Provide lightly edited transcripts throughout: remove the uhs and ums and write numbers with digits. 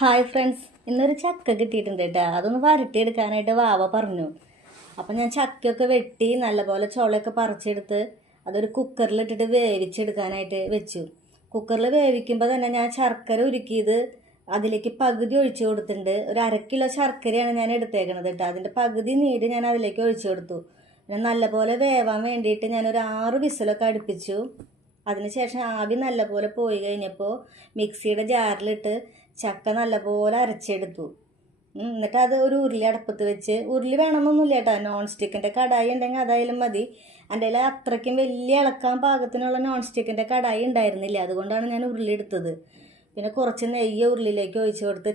Hi friends, ഇന്നൊരു ചക്ക കിട്ടിയിട്ടുണ്ട് കേട്ടോ. അതൊന്ന് വരട്ടിയെടുക്കാനായിട്ട് വാവ പറഞ്ഞു. അപ്പം ഞാൻ ചക്കയൊക്കെ വെട്ടി നല്ലപോലെ ചുളയൊക്കെ പറിച്ചെടുത്ത് അതൊരു കുക്കറിലിട്ടിട്ട് വേവിച്ചെടുക്കാനായിട്ട് വെച്ചു. കുക്കറിൽ വേവിക്കുമ്പോൾ തന്നെ ഞാൻ ശർക്കര ഉരുക്കിയത് അതിലേക്ക് പകുതി ഒഴിച്ചു കൊടുത്തിട്ടുണ്ട്. ഒരു 1/2 കിലോ ശർക്കരയാണ് ഞാൻ എടുത്തേക്കണത് കേട്ടോ. അതിൻ്റെ പകുതി നീര് ഞാൻ അതിലേക്ക് ഒഴിച്ചു കൊടുത്തു. പിന്നെ നല്ലപോലെ വേവാൻ വേണ്ടിയിട്ട് ഞാനൊരു 6 വിസിലൊക്കെ അടുപ്പിച്ചു. അതിനുശേഷം ആവി നല്ലപോലെ പോയി കഴിഞ്ഞപ്പോൾ മിക്സിയുടെ ജാറിലിട്ട് ചക്ക നല്ലപോലെ അരച്ചെടുത്തു. എന്നിട്ട് അത് ഒരു ഉരുളി അടുപ്പത്ത് വെച്ച്, ഉരുളി വേണമെന്നൊന്നുമില്ല കേട്ടോ, നോൺ സ്റ്റിക്കിൻ്റെ കടായി ഉണ്ടെങ്കിൽ അതായാലും മതി. എൻ്റെ കയ്യിൽ അത്രയ്ക്കും വലിയ ഇളക്കാൻ പാകത്തിനുള്ള നോൺ സ്റ്റിക്കിൻ്റെ കടായി ഉണ്ടായിരുന്നില്ല, അതുകൊണ്ടാണ് ഞാൻ ഉരുളി എടുത്തത്. പിന്നെ കുറച്ച് നെയ്യ് ഉരുളിയിലേക്ക് ഒഴിച്ചു കൊടുത്ത്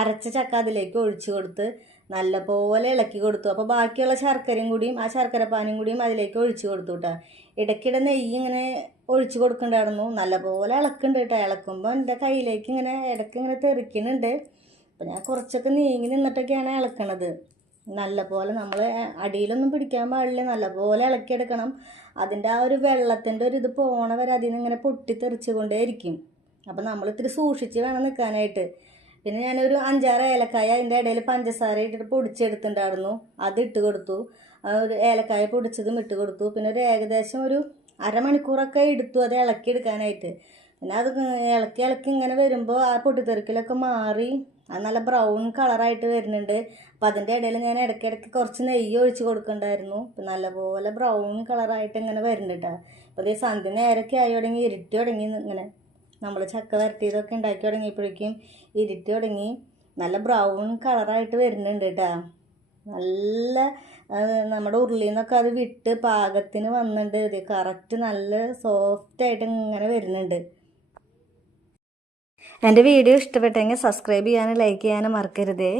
അരച്ച ചക്ക അതിലേക്ക് ഒഴിച്ചു കൊടുത്ത് നല്ലപോലെ ഇളക്കി കൊടുത്തു. അപ്പോൾ ബാക്കിയുള്ള ശർക്കരയും കൂടിയും ആ ശർക്കരപ്പാനും കൂടിയും അതിലേക്ക് ഒഴിച്ചു കൊടുത്തു കേട്ടോ. ഇടയ്ക്കിടെ നെയ്യ് ഇങ്ങനെ ഒഴിച്ചു കൊടുക്കണ്ടായിരുന്നു. നല്ലപോലെ ഇളക്കുന്നുണ്ട് കേട്ടോ. ഇളക്കുമ്പോൾ എൻ്റെ കയ്യിലേക്ക് ഇങ്ങനെ ഇടയ്ക്ക് ഇങ്ങനെ തെറിക്കുന്നുണ്ട്. അപ്പോൾ ഞാൻ കുറച്ചൊക്കെ നീങ്ങി നിന്നിട്ടൊക്കെയാണ് ഇളക്കണത്. നല്ലപോലെ നമ്മൾ അടിയിലൊന്നും പിടിക്കാൻ പാടില്ല, നല്ലപോലെ ഇളക്കിയെടുക്കണം. അതിൻ്റെ ആ ഒരു വെള്ളത്തിൻ്റെ ഒരു ഇത് പോണ വരെ അതിൽ നിന്ന് ഇങ്ങനെ പൊട്ടിത്തെറിച്ചു കൊണ്ടേ ഇരിക്കും. അപ്പോൾ നമ്മൾ ഇത്തിരി സൂക്ഷിച്ച് വേണം നിൽക്കാനായിട്ട്. പിന്നെ ഞാനൊരു 5-6 ഏലക്കായ അതിൻ്റെ ഇടയിൽ പഞ്ചസാര ഇട്ടിട്ട് പൊടിച്ചെടുത്തിട്ടുണ്ടായിരുന്നു, അത് ഇട്ട് കൊടുത്തു. ഒരു ഏലക്കായ പൊടിച്ചതും ഇട്ട് കൊടുത്തു. പിന്നെ ഒരു ഏകദേശം ഒരു അരമണിക്കൂറൊക്കെ എടുത്തു അത് ഇളക്കിയെടുക്കാനായിട്ട്. പിന്നെ അത് ഇളക്കി ഇങ്ങനെ വരുമ്പോൾ ആ പൊട്ടിത്തെറിക്കലൊക്കെ മാറി അത് നല്ല ബ്രൗൺ കളറായിട്ട് വരുന്നുണ്ട്. അപ്പം അതിൻ്റെ ഇടയിൽ ഞാൻ ഇടയ്ക്കിടയ്ക്ക് കുറച്ച് നെയ്യ് ഒഴിച്ച് കൊടുക്കണ്ടായിരുന്നു. അപ്പം നല്ലപോലെ ബ്രൗൺ കളറായിട്ട് ഇങ്ങനെ വരുന്നുണ്ട് കേട്ടോ. അപ്പോൾ അതേ സന്ധ്യ നേരമൊക്കെ ആയി തുടങ്ങി, ഇരുട്ടി തുടങ്ങി. ഇങ്ങനെ നമ്മൾ ചക്ക വരട്ടിയതൊക്കെ ഉണ്ടാക്കി തുടങ്ങിയപ്പോഴേക്കും ഇരുട്ടി തുടങ്ങി. നല്ല ബ്രൗൺ കളറായിട്ട് വരുന്നുണ്ട് കേട്ടോ. നല്ല നമ്മുടെ ഉരുളിയിൽ നിന്നൊക്കെ അത് വിട്ട് പാകത്തിന് വന്നിട്ടുണ്ട്. ഇത് കറക്റ്റ് നല്ല സോഫ്റ്റായിട്ട് ഇങ്ങനെ വരുന്നുണ്ട്. എൻ്റെ വീഡിയോ ഇഷ്ടപ്പെട്ടെങ്കിൽ സബ്സ്ക്രൈബ് ചെയ്യാനും ലൈക്ക് ചെയ്യാനും മറക്കരുതേ.